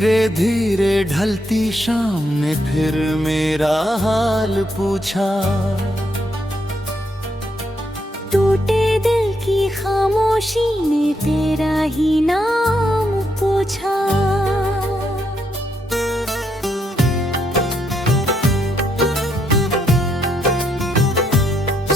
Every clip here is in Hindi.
धीरे धीरे ढलती शाम ने फिर मेरा हाल पूछा। टूटे दिल की खामोशी ने तेरा ही नाम पूछा।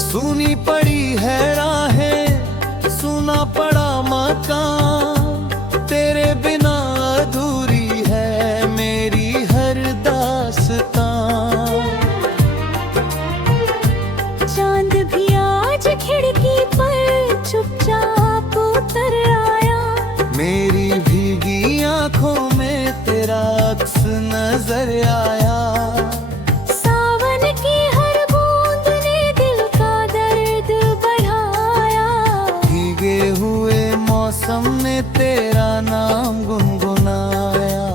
सुनी पड़ी है राहें, सुना पड़ा मकान, तेरे बिना अधूरी है मेरी हर दास्तां। चांद भी आज खिड़की पर चुपचाप उतर आया। मेरी भीगी आंखों में तेरा अक्स नजर आया। मौसम ने तेरा नाम गुनगुनाया।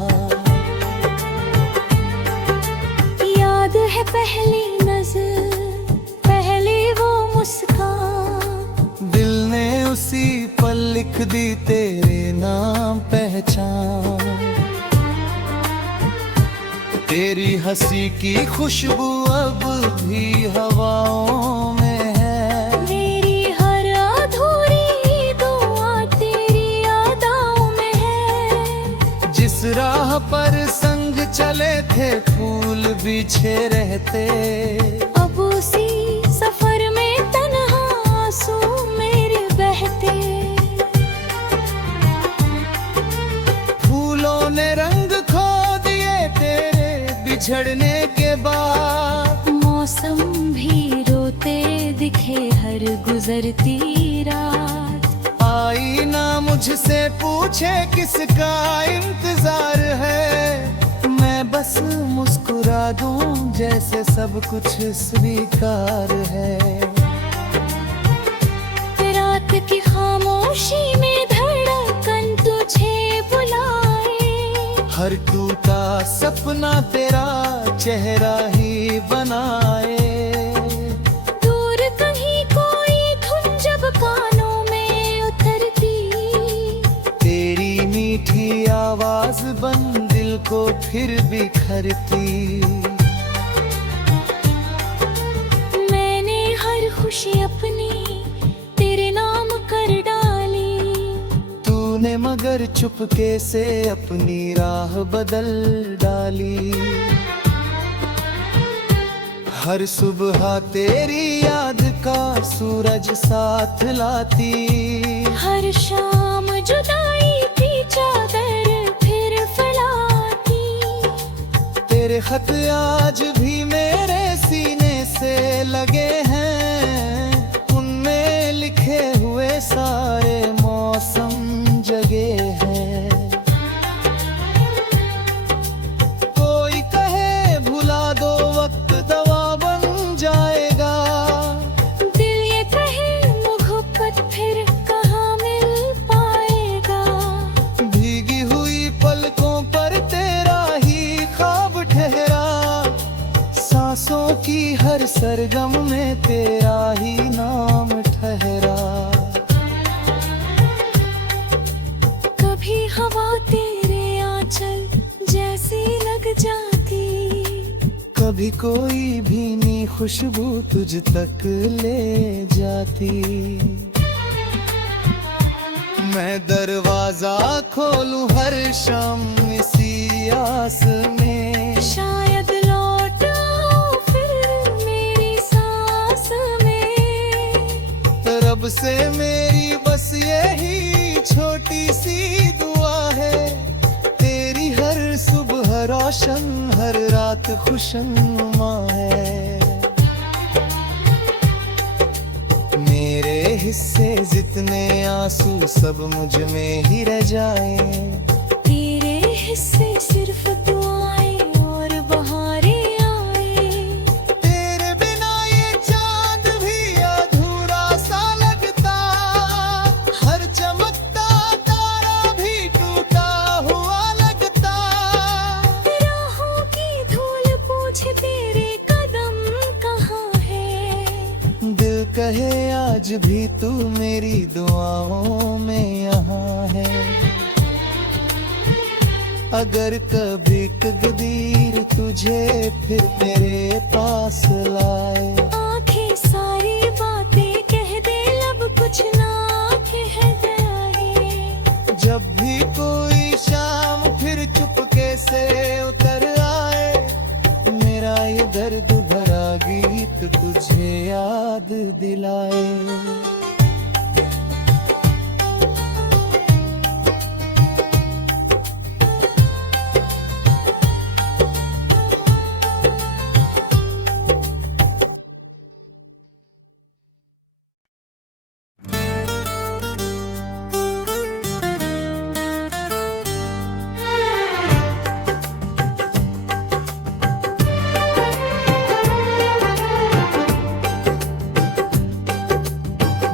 याद है पहली नजर, पहली वो मुस्कान, दिल ने उसी पल लिख दी तेरे नाम पहचान। तेरी हंसी की खुशबू अब भी हवाओं में राह पर संग चले थे फूल बिछे रहते। अब उसी सफर में तन्हा आंसू मेरे बहते। फूलों ने रंग खो दिए तेरे बिछड़ने के बाद। मौसम भी रोते दिखे हर गुजरती रात। आई ना मुझसे पूछे किसका इंतजार है, मैं बस मुस्कुरा दूं जैसे सब कुछ स्वीकार है। रात की खामोशी में धड़कन तुझे बुलाए। हर टूटा सपना तेरा चेहरा ही बनाए। दूर कहीं कोई धुन जब कानों मीठी आवाज बन दिल को फिर बिखरती। मैंने हर खुशी अपनी तेरे नाम कर डाली। तूने मगर चुपके से अपनी राह बदल डाली। हर सुबह तेरी याद का सूरज साथ लाती। हर शाम जुदाई चादर फिर फैलाती। तेरे खत आज भी मेरे सीने से लगे हैं, उनमें लिखे हुए सारे मौसम जगे हैं। कोई कहे भुला दो वक्त दवा बन जाएगा, दिल ये कहे मोहब्बत फिर कहाँ मिल पाएगा। पलकों पर तेरा ही ख्वाब ठहरा, सांसों की हर सरगम में तेरा ही नाम ठहरा। कभी हवा तेरे आंचल जैसी लग जाती। कभी कोई भीनी खुशबू तुझ तक ले जाती। मैं दरवाजा खोलूं हर शाम इसी आस में। शायद लौट आओ फिर मेरी सांस में। रब से मेरी बस यही छोटी सी दुआ है, तेरी हर सुबह रोशन हर रात खुशनुमा है। मेरे हिस्से जितने आंसू सब मुझ में ही रह जाए। तेरे हिस्से सिर्फ दुआएं और बहारें आए। तेरे बिना ये चांद भी अधूरा सा लगता। हर चमकता तारा भी टूटा हुआ लगता। राहों की धूल पूछे तेरे कदम कहाँ है। दिल कहे आज भी तू मेरी दुआओं में यहाँ है। अगर कभी तकदीर तुझे फिर मेरे पास लाए। आंखें सारी बातें कह दे, लब कुछ ना कह जाए। जब भी कोई शाम फिर चुपके से उतर आए, मेरा ये दर्द भरा गीत तुझे याद दिलाए।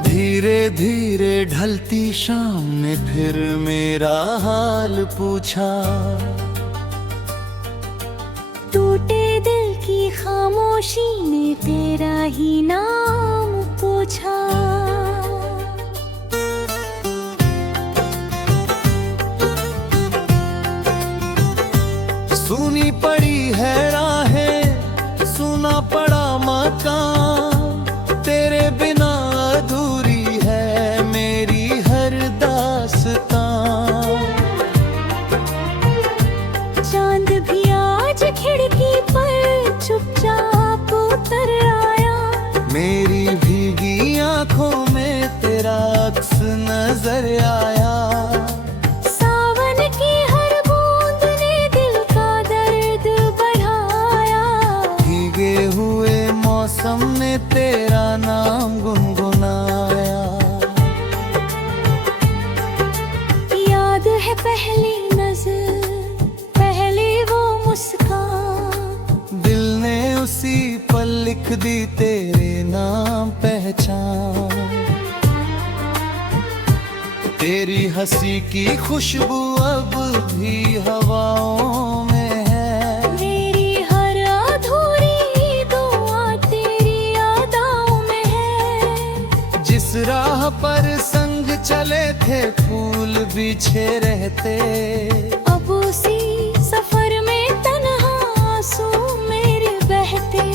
धीरे धीरे ढलती शाम ने फिर मेरा हाल पूछा। टूटे दिल की खामोशी ने तेरा ही नाम पूछा। सुनी पड़ी है राहें, सुना पड़ा मकान, तेरे बिना अधूरी है मेरी हर दास्तां। चांद भी आज खिड़की पर चुपचाप उतर आया। मेरी भीगी आंखों में तेरा अक्स नजर आया। सावन की हर बूंद ने दिल का दर्द बढ़ाया। भीगे हुए मौसम ने तेरा नाम गुनगुनाया। याद है पहली नजर, पहली वो मुस्कान। दिल ने उसी पल लिख दी तेरे नाम पहचान। तेरी हंसी की खुशबू अब भी हवाओं में है। मेरी हर अधूरी दुआ तेरी यादों में है। जिस राह पर संग चले थे फूल बिछे रहते, अब उसी सफर में तन्हा आंसू मेरे बहते।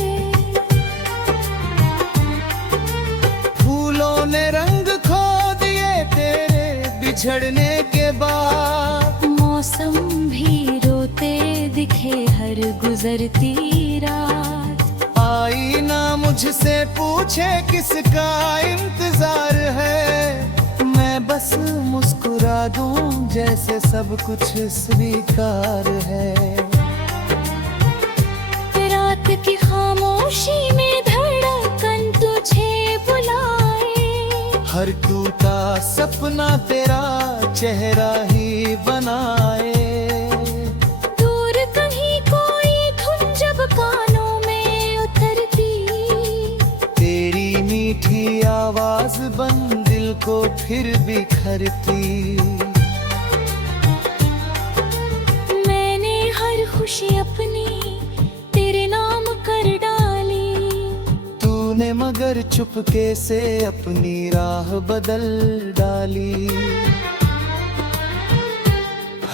फूलों ने रंग खो दिए तेरे बिछड़ने के बाद। मौसम भी रोते दिखे हर गुजरती रात। आई ना मुझसे पूछे किसका इंतजार है, मैं बस मुस्कुरा दूं जैसे सब कुछ स्वीकार है। रात की खामोशी में धड़कन तुझे बुलाए। हर टूटा सपना तेरा चेहरा ही बनाए। दूर कहीं कोई धुन जब कानों में उतरती, तेरी मीठी आवाज बन दिल को फिर बिखरती। मैंने हर खुशी अपनी तेरे नाम कर डाली। तूने मगर चुपके से अपनी राह बदल डाली।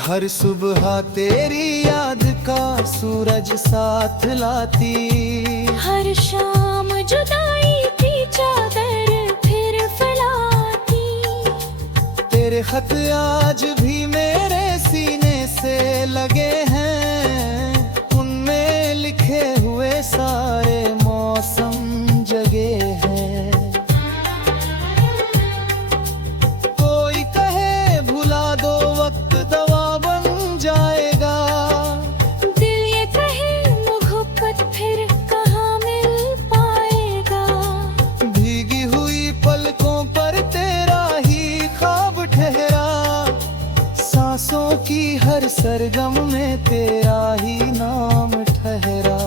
हर सुबह तेरी याद का सूरज साथ लाती। हर शाम जुदाई की चादर फिर फैलाती। तेरे खत आज भी मेरे सीने से लगे हैं, उनमें लिखे हुए सारे मौसम जगे हैं। कोई कहे भुला दो वक्त दवा बन जाएगा, दिल ये कहे मोहब्बत फिर कहाँ मिल पाएगा। भीगी हुई पलकों पर तेरा ही ख्वाब ठहरा, सांसों की हर सरगम में तेरा ही नाम ठहरा।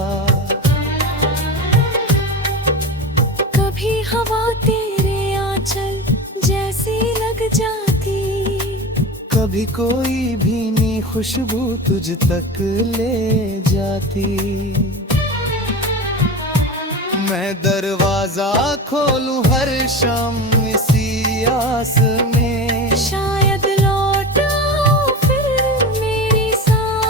कभी हवा तेरे आंचल जैसी लग जाती। कभी कोई भीनी खुशबू तुझ तक ले जाती। मैं दरवाजा खोलूं हर शाम इसी आस में, शायद लौट आओ फिर मेरी सांसों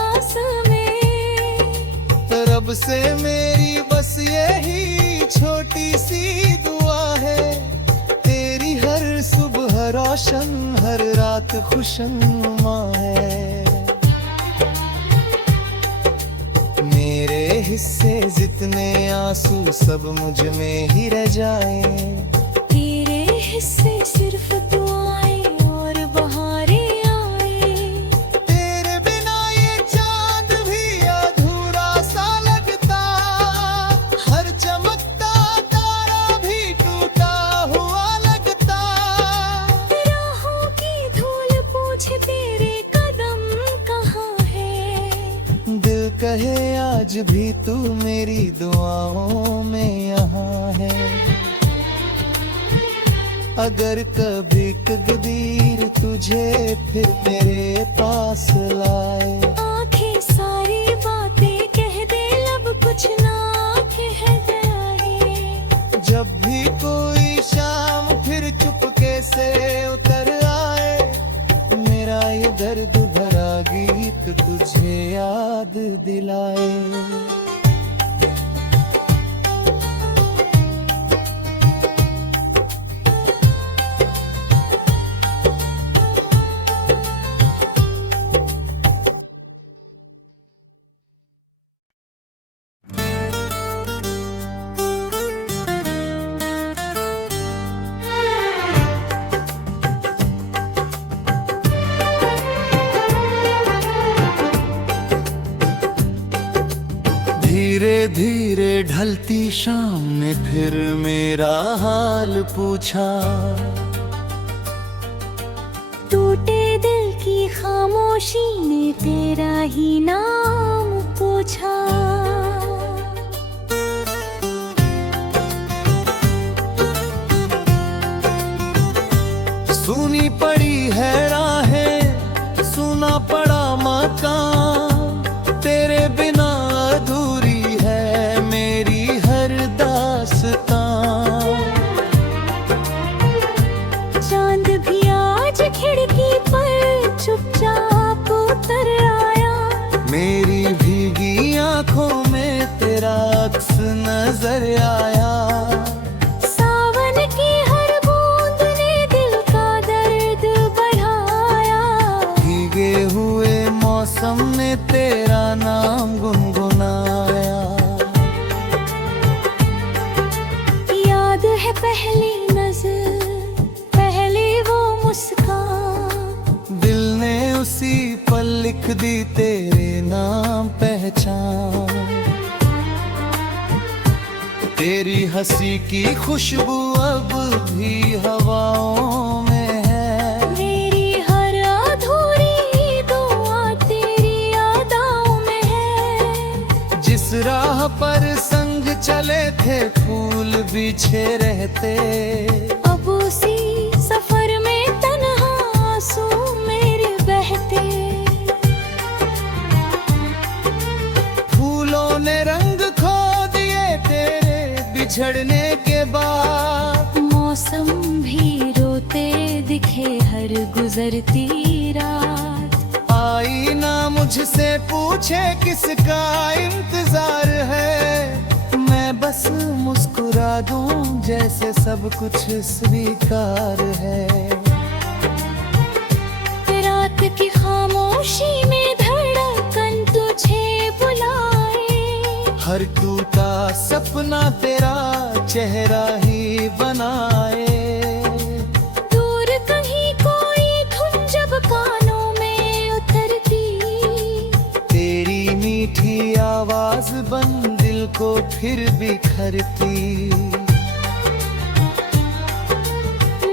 रब से मेरी बस यही छोटी सी दुआ है, तेरी हर सुबह रोशन हर रात खुशनुमा है। मेरे हिस्से जितने आंसू सब मुझ में ही रह जाए, तेरे हिस्से सिर्फ दुआएं और बहारें आए। तेरे बिना ये चांद भी अधूरा सा लगता, हर चमकता तारा भी टूटा हुआ लगता। राहों की धूल पूछे तेरे कदम कहाँ है, दिल कहे आज भी तू मेरी दुआओं में यहाँ है। अगर कभी तकदीर तुझे फिर मेरे पास लाए, आंखें सारी बातें कह दे लब कुछ ना कह जाए। जब भी कोई शाम फिर चुपके से उतर आए, मेरा ये दर्द भरा गीत तुझे याद दिलाए। धीरे धीरे ढलती शाम ने फिर मेरा हाल पूछा, टूटे दिल की खामोशी ने तेरा ही नाम पूछा। सुनी पड़ी है राहें, सुना पड़ा मकान, तेरे बिना अधूरी है मेरी हर दास्तां। चांद भी आज खिड़की पर चुपचाप उतर आया, मेरी भीगी आंखों में तेरा अक्स नजर आया। सावन की हर बूंद ने दिल का दर्द बढ़ाया, भीगे हुए मौसम ने तेरा नाम गुनगुनाया। याद है पहली नजर, पहली वो मुस्कान, दिल ने उसी पल लिख दी तेरे नाम पहचान। तेरी हंसी की खुशबू अब भी हवाओं में है, मेरी हर अधूरी दुआ तेरी यादों में है। जिस राह पर संग चले थे फूल बिछे रहते, अब उसी सफर में तन्हा आंसू मेरे बहते। फूलों ने रंग खो दिए तेरे बिछड़ने के बाद, मौसम भी रोते दिखे हर गुजरती रात। आई ना मुझसे पूछे किसका इंतजार है, मैं बस मुस्कुरा दूं जैसे सब कुछ स्वीकार है। रात की खामोशी में धड़कन तुझे बुलाए, हर टूटा सपना तेरा चेहरा ही बनाए। दूर कहीं कोई धुन जब कानों में उतरती, तेरी मीठी आवाज बन दिल को फिर बिखरती।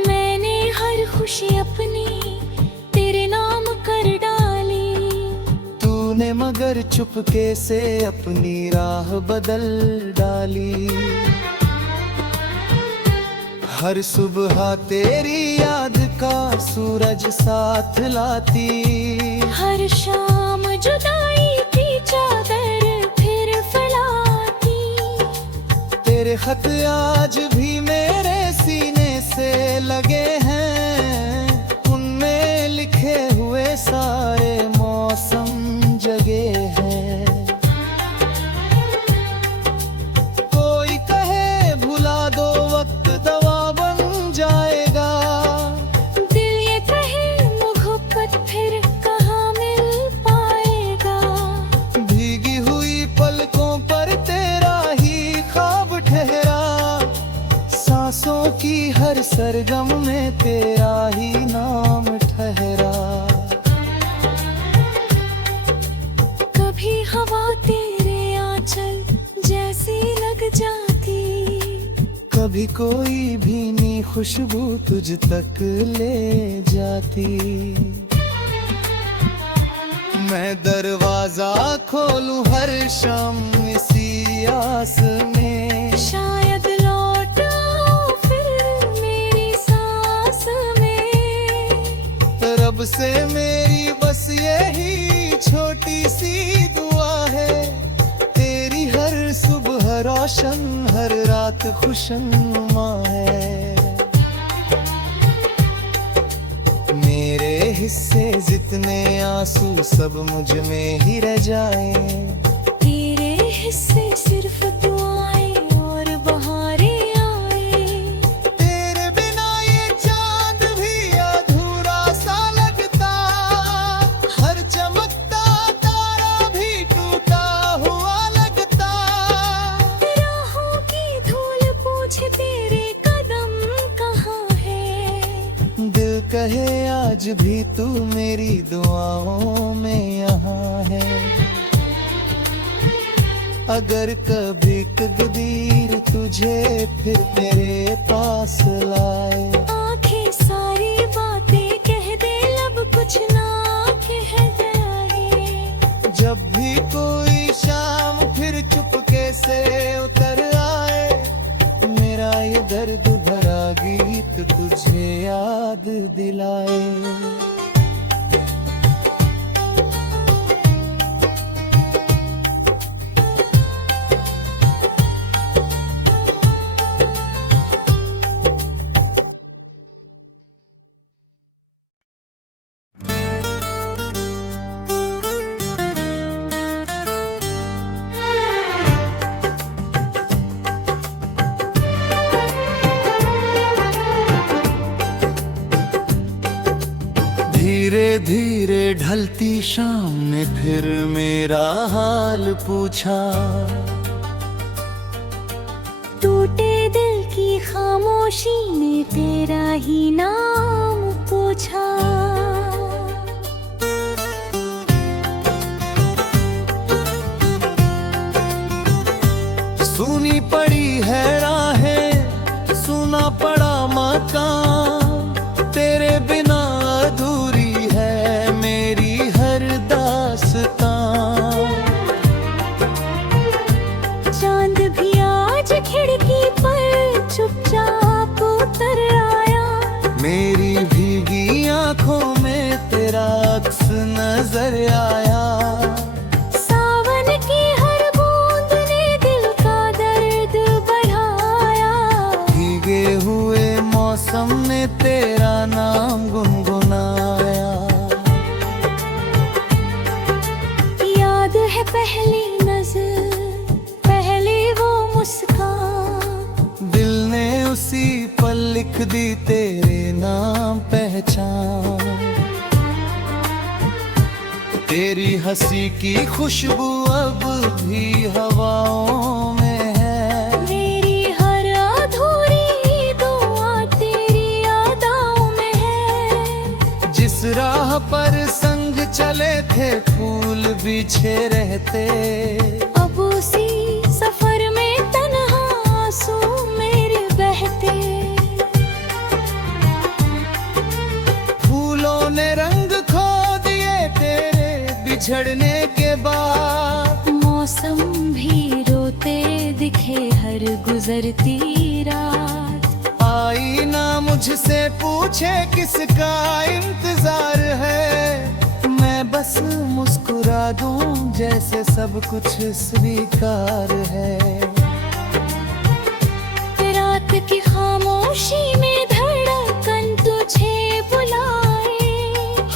मैंने हर खुशी अपनी तेरे नाम कर डाली, तूने मगर चुपके से अपनी राह बदल डाली। हर सुबह तेरी याद का सूरज साथ लाती, हर शाम जुदाई की चादर फिर फैलाती। तेरे खत आज भी मेरे सीने से लगे हैं, उनमें लिखे हुए सारे मौसम जगे हैं। सरगम में तेरा ही नाम ठहरा। कभी हवा तेरे आंचल जैसी लग जाती, कभी कोई भीनी खुशबू तुझ तक ले जाती। मैं दरवाजा खोलूं हर शाम इसी आस में, शायद लौट आऊं फिर मेरी सांस में। रब से मेरी बस यही छोटी सी दुआ है, तेरी हर सुबह रोशन हर रात खुशनुमा है। मेरे हिस्से जितने आंसू सब मुझ में ही रह जाएं, तेरे हिस्से सिर्फ दुआएं और बहारें आए। तेरे बिना ये चांद भी अधूरा सा लगता, हर चमकता तारा भी टूटा हुआ लगता। राहों की धूल पूछे तेरे कदम कहाँ है, दिल कहे आज भी तू मेरी दुआओं में यहाँ है। अगर कभी तकदीर तुझे फिर मेरे पास लाए, आंखें सारी बातें कह दे लब कुछ ना कह जाए। जब भी कोई शाम फिर चुपके से उतर आए, मेरा ये दर्द भरा गीत तुझे याद दिलाए। धीरे धीरे ढलती शाम ने फिर मेरा हाल पूछा, टूटे दिल की खामोशी ने तेरा ही नाम पूछा। सुनी पड़ी है राहें, सुना पड़ा मकान, तेरे बिना अधूरी है मेरी हर दास्तां। चांद भी आज खिड़की पर चुपचाप उतर आया, मेरी भीगी आंखों में तेरा अक्स नजर आया। सावन की हर बूंद ने दिल का दर्द बढ़ाया, भीगे हुए मौसम ने तेरा नाम गुनगुनाया। याद है पहली नजर, पहली वो मुस्कान, दिल ने उसी पल लिख दी तेरे नाम पहचान। तेरी हंसी की खुशबू अब भी हवाओं में है, मेरी हर अधूरी दुआ तेरी यादों में है। जिस राह पर संग चले थे फूल बिछे रहते, अब उसी सफर में तन्हा आंसू मेरे बहते। फूलों ने रंग खो दिए तेरे बिछड़ने के बाद, मौसम भी रोते दिखे हर गुजरती रात। आई ना मुझसे पूछे किसका इंतजार है, मैं बस मुस्कुरा दूं जैसे सब कुछ स्वीकार है। रात की खामोशी में धड़कन तुझे बुलाए,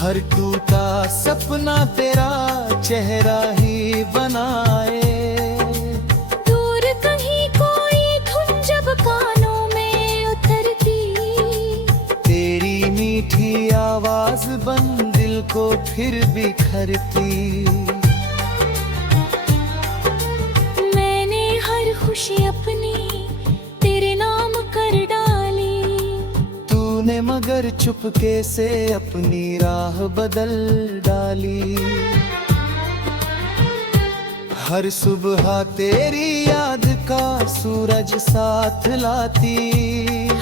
हर टूटा सपना तेरा चेहरा ही बनाए। दूर कहीं कोई धुन जब कानों में उतरती, तेरी मीठी आवाज बन दिल को फिर बिखरती। मैंने हर खुशी अपनी तेरे नाम कर डाली, चुपके से अपनी राह बदल डाली। हर सुबह तेरी याद का सूरज साथ लाती।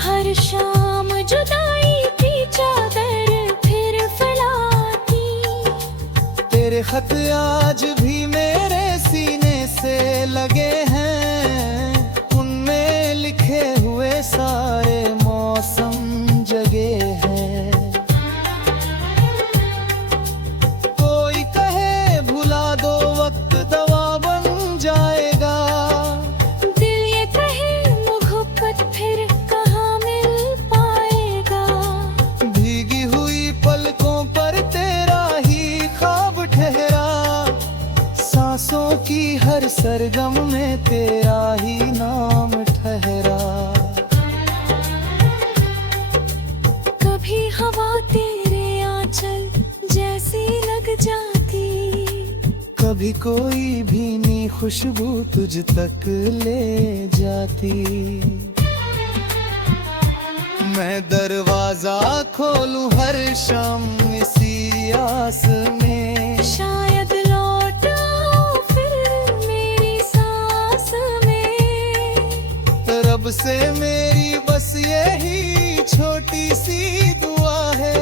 हर शाम जुदाई की चादर फिर फैलाती। तेरे खत आज भी मेरे सीने से लगे हैं, उनमें लिखे हुए सारे मौसम जगे हैं। कोई कहे भुला दो वक्त दवा बन जाएगा, दिल ये कहे मोहब्बत फिर कहाँ मिल पाएगा। भीगी हुई पलकों पर तेरा ही ख्वाब ठहरा, सांसों की हर सरगम में तेरा ही नाम ठहरा। कभी हवा तेरे आंचल जैसी लग जाती। कभी कोई भीनी खुशबू तुझ तक ले जाती। मैं दरवाजा खोलूं हर शाम इसी आस में, शायद लौट आओ फिर मेरी सांस में। रब से मेरी बस यही छोटी सी दुआ है,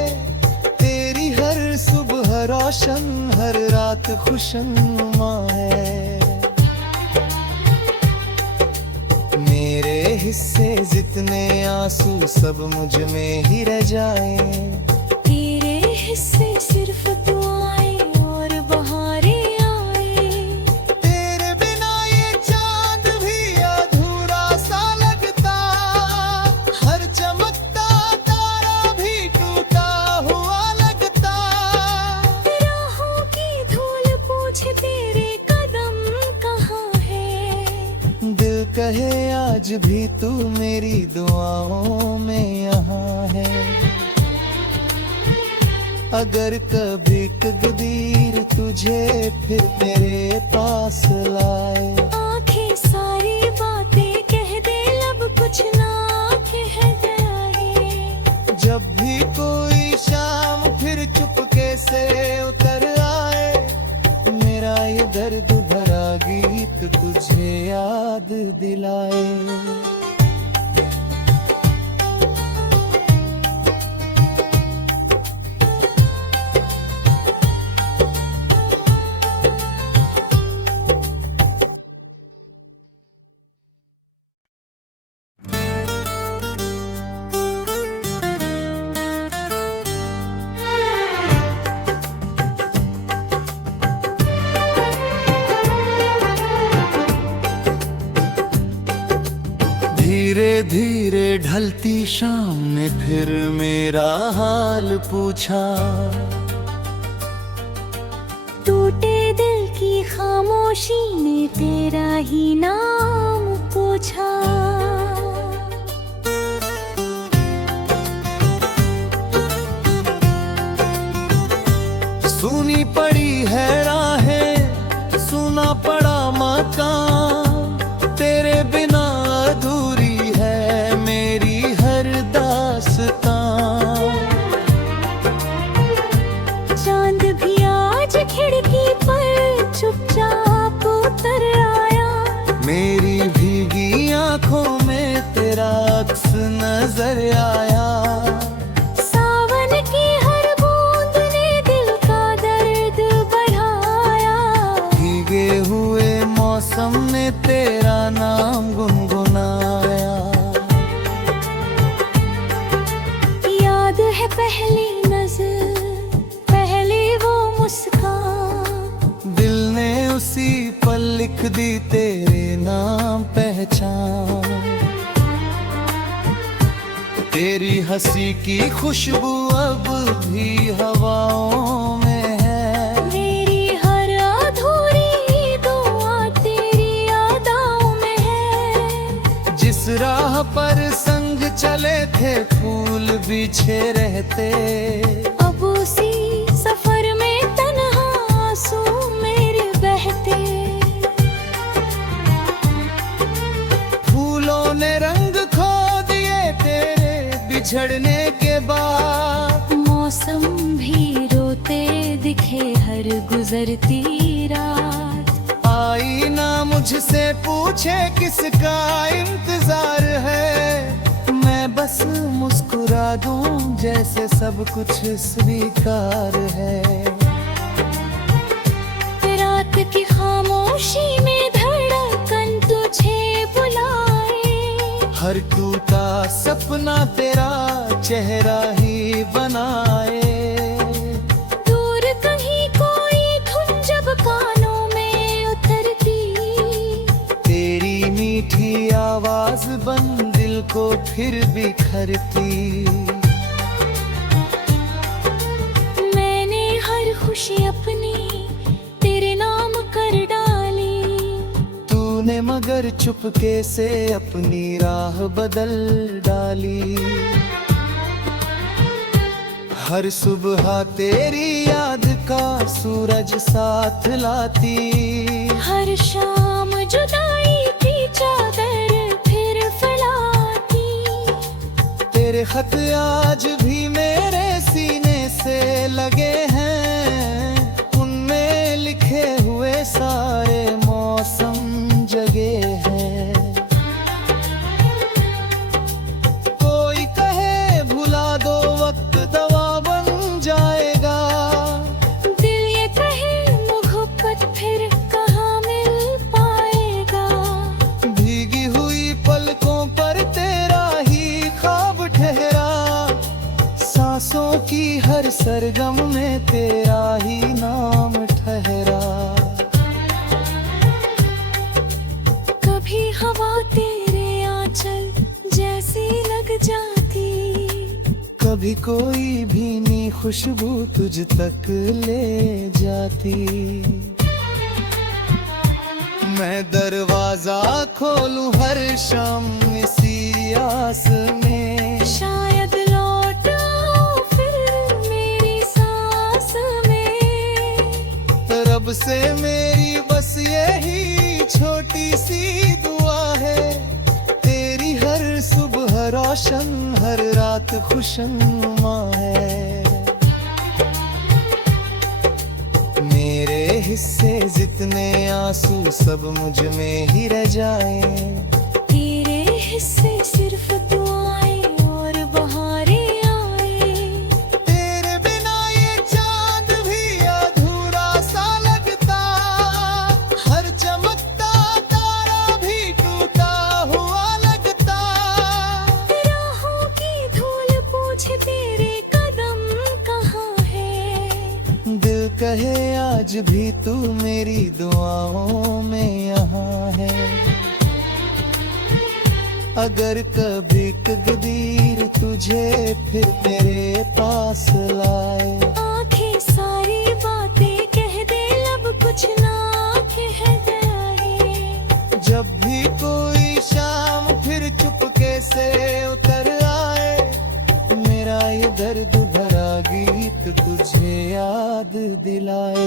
तेरी हर सुबह रोशन हर रात खुशनुमा है। मेरे हिस्से जितने आंसू सब मुझ में ही रह जाएं, तेरे हिस्से सिर्फ दुआएं और बहारें आए। तेरे बिना ये चांद भी अधूरा सा लगता, हर चमकता तारा भी टूटा हुआ लगता। राहों की धूल पूछे तेरे कदम कहाँ है। दिल कहे आज भी तू मेरी दुआओं में यहाँ है। अगर कभी तकदीर तुझे फिर तेरे पास लाए, आंखें सारी बातें कह दे लब कुछ ना कह जाए। जब भी कोई शाम फिर चुपके से उतर आए, मेरा ये दर्द भरा गीत तुझे याद दिलाए। धीरे धीरे ढलती शाम ने फिर मेरा हाल पूछा। टूटे दिल की खामोशी ने तेरा ही नाम पूछा। सुनी पड़ी है राहें, सुना पड़ा मकान, तेरे बिना अधूरी है मेरी हर दास्तां। चांद भी आज खिड़की पर चुपचाप उतर आया। मेरी भीगी आंखों में तेरा अक्स नजर आया। सावन की हर बूंद ने दिल का दर्द बढ़ाया। भीगे हुए मौसम ने तेरा नाम गुनगुनाया। याद है पहली नजर, पहली वो मुस्कान। दिल ने उसी पल लिख दी तेरे नाम पहचान। तेरी हंसी की खुशबू अब भी हवाओं में है। मेरी हर अधूरी दुआ तेरी यादों में है। जिस राह पर संग चले थे फूल बिछे रहते, अब उसी सफर में तन्हा आंसू मेरे बहते। फूलों ने रंग खो दिए तेरे बिछड़ने के बात। मौसम भी रोते दिखे हर गुजरती रात। आई ना मुझसे पूछे किसका इंतजार है, मैं बस मुस्कुरा दूं जैसे सब कुछ स्वीकार है। रात की खामोशी में धड़कन तुझे बुलाए, हर टूटा सपना तेरा चेहरा ही बनाए। दूर कहीं कोई धुन जब कानों में उतरती, तेरी मीठी आवाज बन दिल को फिर बिखरती। मैंने हर खुशी अपनी तेरे नाम कर डाली, तूने मगर चुपके से अपनी राह बदल डाली। हर सुबह तेरी याद का सूरज साथ लाती, हर शाम जुदाई की चादर फिर फैलाती। तेरे खत आज भी मेरे सीने से लगे हैं, उनमें लिखे हुए सारे मौसम जगे हैं। कोई कहे भुला दो वक्त दवा बन जाएगा, दिल ये कहे मोहब्बत फिर कहाँ मिल पाएगा। भीगी हुई पलकों पर तेरा ही ख्वाब ठहरा, सांसों की हर सरगम में तेरा ही नाम ठहरा। कभी हवा तेरे आंचल जैसी लग जाती, कभी कोई भीनी खुशबू तुझ तक ले जाती। मैं दरवाजा खोलूं हर शाम इसी आस में, शायद लौट आओ फिर मेरी सांस में। रब से मेरी बस यही छोटी सी दुआ है, तेरी हर सुबह रोशन हर रात खुशनुमा है। मेरे हिस्से जितने आंसू सब मुझ में ही रह जाएं, तेरे हिस्से सिर्फ दुआएं और बहारें आए। तेरे बिना ये चांद भी अधूरा सा लगता, हर चमकता तारा भी टूटा हुआ लगता। राहों की धूल पूछे तेरे कदम कहाँ है, दिल कहे आज भी तू मेरी दुआओं में यहाँ है। अगर कभी तकदीर तुझे फिर मेरे पास लाए, आंखें सारी बातें कह दे लब कुछ ना कह जाए। जब भी कोई शाम फिर चुपके से उतर आए, मेरा ये दर्द भरा गीत तुझे याद दिलाए।